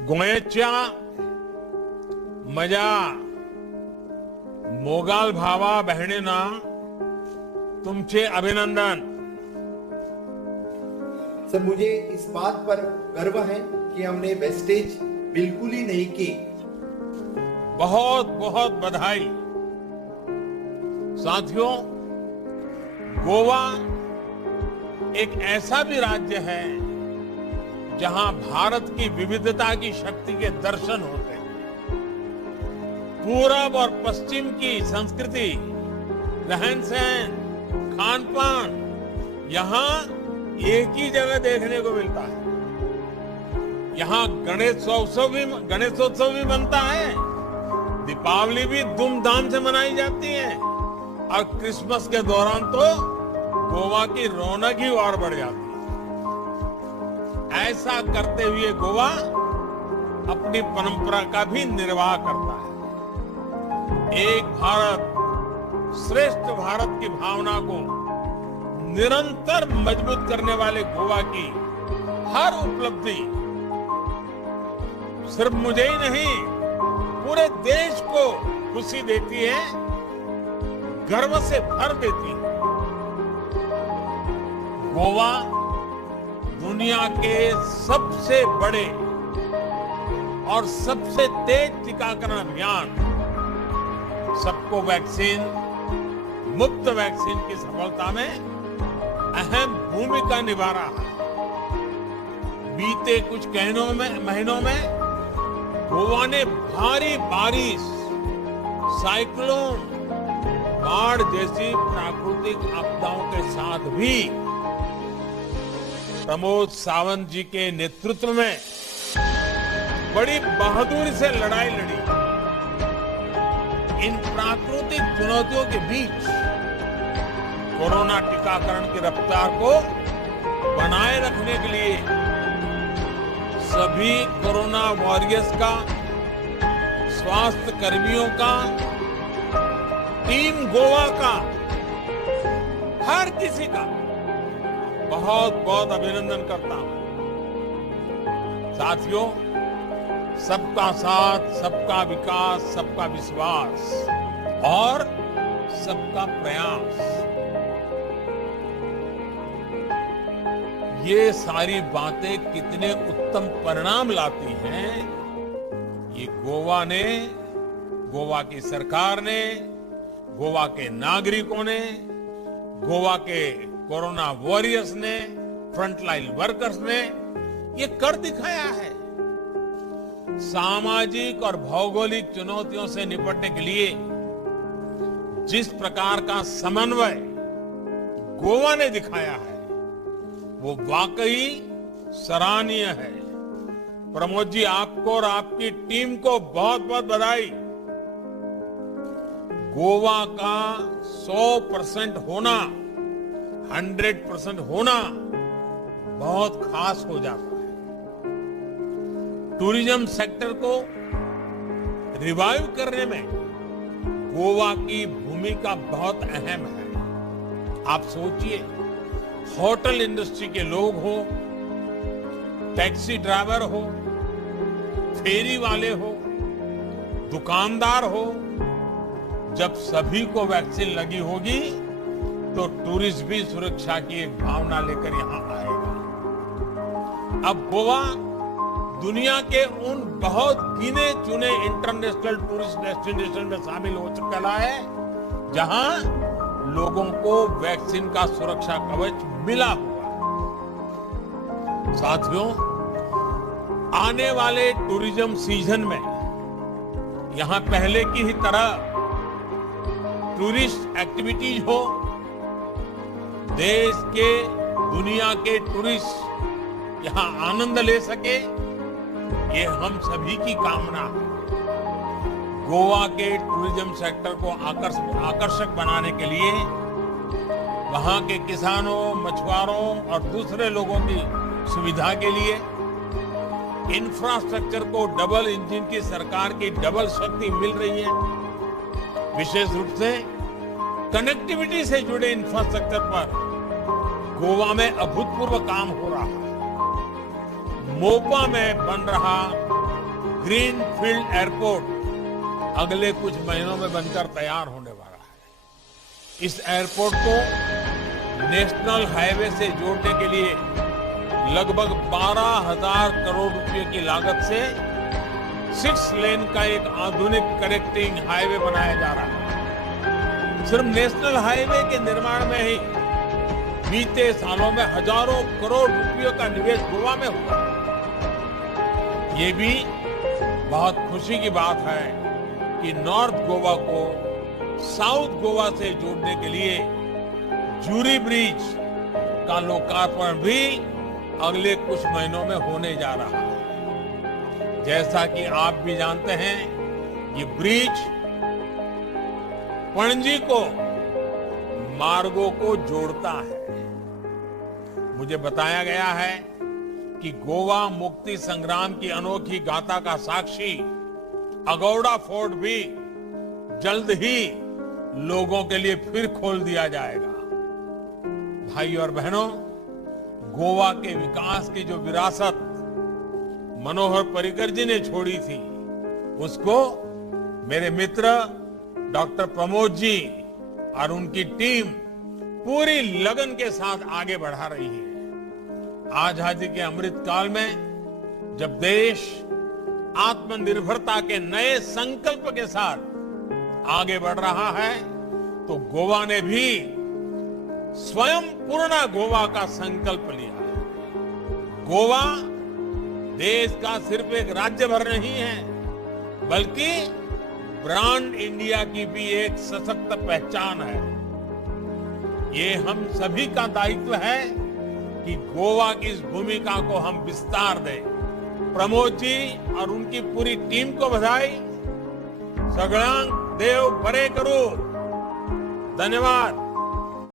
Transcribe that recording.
गोंयच्या म्हज्या मोगाल भावा बहिणींना तुमचे अभिनंदन। सर, मुझे इस बात पर गर्व है कि हमने वेस्टेज बिल्कुल ही नहीं की। बहुत बहुत बधाई। साथियों, गोवा एक ऐसा भी राज्य है जहां भारत की विविधता की शक्ति के दर्शन होते हैं। पूरब और पश्चिम की संस्कृति, रहन सहन, खान पान यहां एक ही जगह देखने को मिलता है। यहां गणेशोत्सव भी बनता है, दीपावली भी धूमधाम से मनाई जाती है और क्रिसमस के दौरान तो गोवा की रौनक ही और बढ़ जाती है। ऐसा करते हुए गोवा अपनी परंपरा का भी निर्वाह करता है। एक भारत श्रेष्ठ भारत की भावना को निरंतर मजबूत करने वाले गोवा की हर उपलब्धि सिर्फ मुझे ही नहीं, पूरे देश को खुशी देती है, गर्व से भर देती है। गोवा दुनिया के सबसे बड़े और सबसे तेज टीकाकरण अभियान सबको वैक्सीन, मुफ्त वैक्सीन की सफलता में अहम भूमिका निभा रहा है। बीते कुछ महीनों में गोवा ने भारी बारिश, साइक्लोन, बाढ़ जैसी प्राकृतिक आपदाओं के साथ भी प्रमोद सावंत जी के नेतृत्व में बड़ी बहादुरी से लड़ाई लड़ी। इन प्राकृतिक चुनौतियों के बीच कोरोना टीकाकरण की रफ्तार को बनाए रखने के लिए सभी कोरोना वॉरियर्स का, स्वास्थ्य कर्मियों का, टीम गोवा का, हर किसी का बहुत बहुत अभिनंदन करता हूं। साथियों, सबका साथ, सबका विकास, सबका विश्वास और सबका प्रयास, ये सारी बातें कितने उत्तम परिणाम लाती हैं, ये गोवा ने, गोवा की सरकार ने, गोवा के नागरिकों ने, गोवा के कोरोना वॉरियर्स ने, फ्रंटलाइन वर्कर्स ने ये कर दिखाया है। सामाजिक और भौगोलिक चुनौतियों से निपटने के लिए जिस प्रकार का समन्वय गोवा ने दिखाया है वो वाकई सराहनीय है। प्रमोद जी, आपको और आपकी टीम को बहुत बहुत बधाई। गोवा का 100% होना, 100% होना बहुत खास हो जाता है। टूरिज्म सेक्टर को रिवाइव करने में गोवा की भूमिका बहुत अहम है। आप सोचिए, होटल इंडस्ट्री के लोग हो, टैक्सी ड्राइवर हो, फेरी वाले हो, दुकानदार हो, जब सभी को वैक्सीन लगी होगी तो टूरिस्ट भी सुरक्षा की एक भावना लेकर यहां आएगा। अब गोवा दुनिया के उन बहुत गिने चुने इंटरनेशनल टूरिस्ट डेस्टिनेशन में शामिल हो चुका है जहां लोगों को वैक्सीन का सुरक्षा कवच मिला हुआ है। साथियों, आने वाले टूरिज्म सीजन में यहां पहले की ही तरह टूरिस्ट एक्टिविटीज हो, देश के, दुनिया के टूरिस्ट यहां आनंद ले सके, ये हम सभी की कामना है। गोवा के टूरिज्म सेक्टर को आकर्षक बनाने के लिए वहां के किसानों, मछुआरों और दूसरे लोगों की सुविधा के लिए इंफ्रास्ट्रक्चर को डबल इंजन की सरकार की डबल शक्ति मिल रही है। विशेष रूप से कनेक्टिविटी से जुड़े इंफ्रास्ट्रक्चर पर गोवा में अभूतपूर्व काम हो रहा है। मोपा में बन रहा ग्रीन फील्ड एयरपोर्ट अगले कुछ महीनों में बनकर तैयार होने वाला है। इस एयरपोर्ट को नेशनल हाईवे से जोड़ने के लिए लगभग 12,000 करोड़ रुपए की लागत से 6 लेन का एक आधुनिक कनेक्टिंग हाईवे बनाया जा रहा है। सिर्फ नेशनल हाईवे के निर्माण में ही बीते सालों में हजारों करोड़ रुपयों का निवेश गोवा में हुआ। ये भी बहुत खुशी की बात है कि नॉर्थ गोवा को साउथ गोवा से जोड़ने के लिए जूरी ब्रिज का लोकार्पण भी अगले कुछ महीनों में होने जा रहा है। जैसा कि आप भी जानते हैं, ये ब्रिज पणजी को मार्गों को जोड़ता है। मुझे बताया गया है कि गोवा मुक्ति संग्राम की अनोखी गाथा का साक्षी अगौड़ा फोर्ट भी जल्द ही लोगों के लिए फिर खोल दिया जाएगा। भाई और बहनों, गोवा के विकास की जो विरासत मनोहर पर्रिकर जी ने छोड़ी थी, उसको मेरे मित्र डॉक्टर प्रमोद जी और उनकी टीम पूरी लगन के साथ आगे बढ़ा रही है। आजादी के अमृत काल में जब देश आत्मनिर्भरता के नए संकल्प के साथ आगे बढ़ रहा है, तो गोवा ने भी स्वयं पूर्ण गोवा का संकल्प लिया है। गोवा देश का सिर्फ एक राज्य भर नहीं है, बल्कि ब्रांड इंडिया की भी एक सशक्त पहचान है। ये हम सभी का दायित्व है कि गोवा की इस भूमिका को हम विस्तार दें। प्रमोद जी और उनकी पूरी टीम को बधाई। सगळ्यांक देव बरे करो। धन्यवाद।